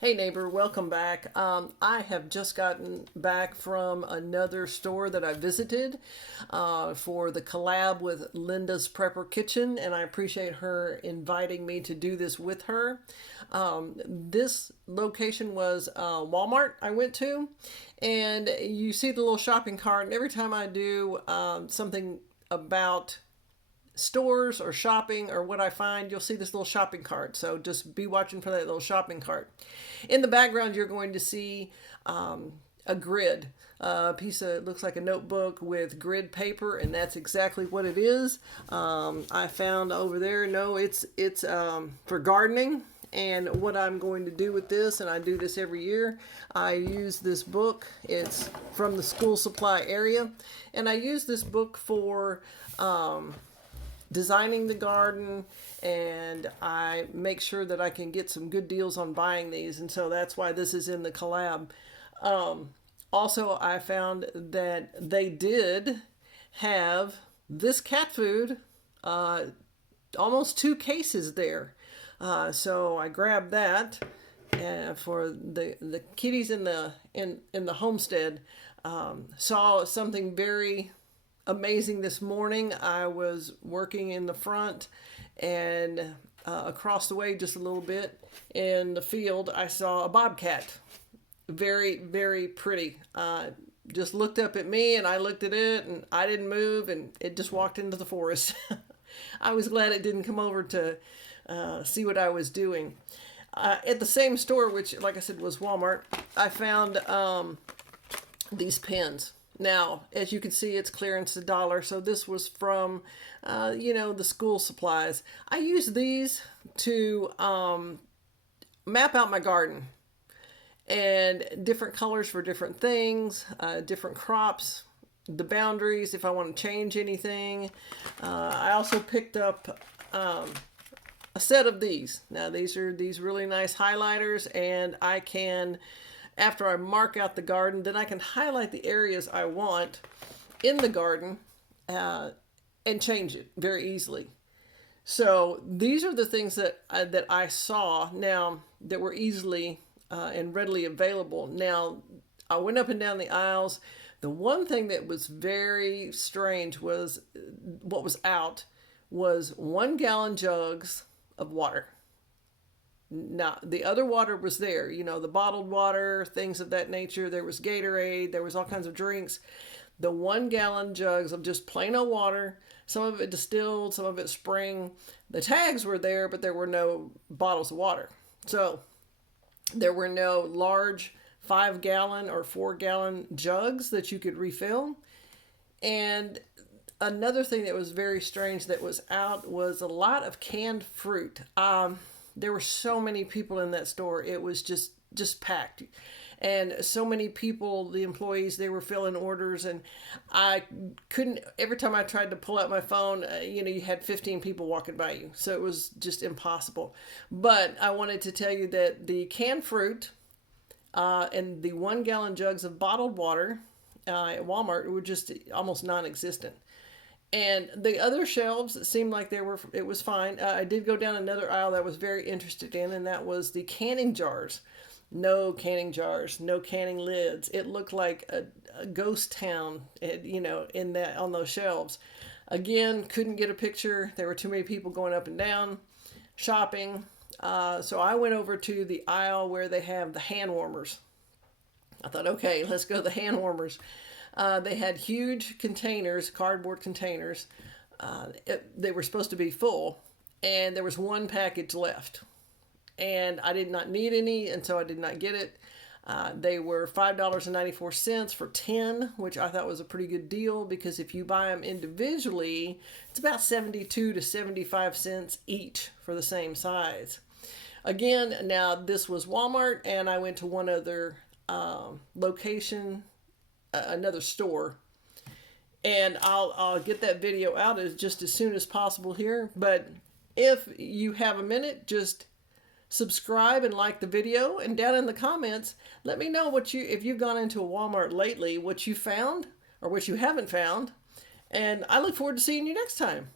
Hey neighbor, welcome back. I have just gotten back from another store that I visited for the collab with Linda's Prepper Kitchen, and I appreciate her inviting me to do this with her. This location was Walmart I went to, and you see the little shopping cart, and every time I do something about stores or shopping or what I find, you'll see this little shopping cart. So just be watching for that little shopping cart. In the background, you're going to see a grid, a piece of, looks like a notebook with grid paper, and that's exactly what it is. I found over there, no, it's for gardening. And what I'm going to do with this, and I do this every year, I use this book. It's from the school supply area, and I use this book for designing the garden, and I make sure that I can get some good deals on buying these, and so that's why this is in the collab. Also, I found that they did have this cat food, almost 2 cases there. So I grabbed that for the kitties in the homestead. Saw something very amazing this morning. I was working in the front, and across the way just a little bit in the field I saw a bobcat. Very, very pretty. Just looked up at me, and I looked at it, and I didn't move, and it just walked into the forest. I was glad it didn't come over to see what I was doing. At the same store, which like I said was Walmart, I found these pens. Now, as you can see, it's clearance $1. So this was from, the school supplies. I use these to map out my garden, and different colors for different things, different crops, the boundaries if I want to change anything. I also picked up a set of these. Now, these are these really nice highlighters, and I can, after I mark out the garden, then I can highlight the areas I want in the garden and change it very easily. So these are the things that I saw now that were easily and readily available. Now, I went up and down the aisles. The one thing that was very strange was what was out was 1-gallon jugs of water. Now, the other water was there, the bottled water, things of that nature. There was Gatorade, there was all kinds of drinks. The 1-gallon jugs of just plain old water, some of it distilled, some of it spring. The tags were there, but there were no bottles of water. So there were no large 5-gallon or 4-gallon jugs that you could refill. And another thing that was very strange that was out was a lot of canned fruit. There were so many people in that store. It was just packed. And so many people, the employees, they were filling orders, and I couldn't, every time I tried to pull out my phone, you had 15 people walking by you. So it was just impossible. But I wanted to tell you that the canned fruit and the 1-gallon jugs of bottled water at Walmart were just almost non-existent. And the other shelves, it seemed like it was fine. I did go down another aisle that I was very interested in, and that was the canning jars. No canning jars, no canning lids. It looked like a ghost town, on those shelves. Again, couldn't get a picture. There were too many people going up and down, shopping. So I went over to the aisle where they have the hand warmers. I thought, okay, let's go to the hand warmers. They had huge containers, cardboard containers. They were supposed to be full, and there was one package left. And I did not need any, and so I did not get it. They were $5.94 for 10, which I thought was a pretty good deal, because if you buy them individually, it's about 72 to 75 cents each for the same size. Again, now this was Walmart, and I went to one other location, another store, and I'll get that video out just as soon as possible here. But if you have a minute, just subscribe and like the video, and down in the comments let me know if you've gone into a Walmart lately, what you found or what you haven't found, and I look forward to seeing you next time.